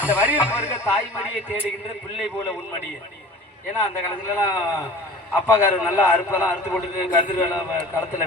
அந்த வரியில் தாய்மடியை தேடுகின்ற பிள்ளை போல உண்மடிய. ஏன்னா அந்த காலத்துல எல்லாம் அப்பாக்காரர் நல்லா அறுப்பெல்லாம் அறுத்து கொண்டு கதிர் களத்துல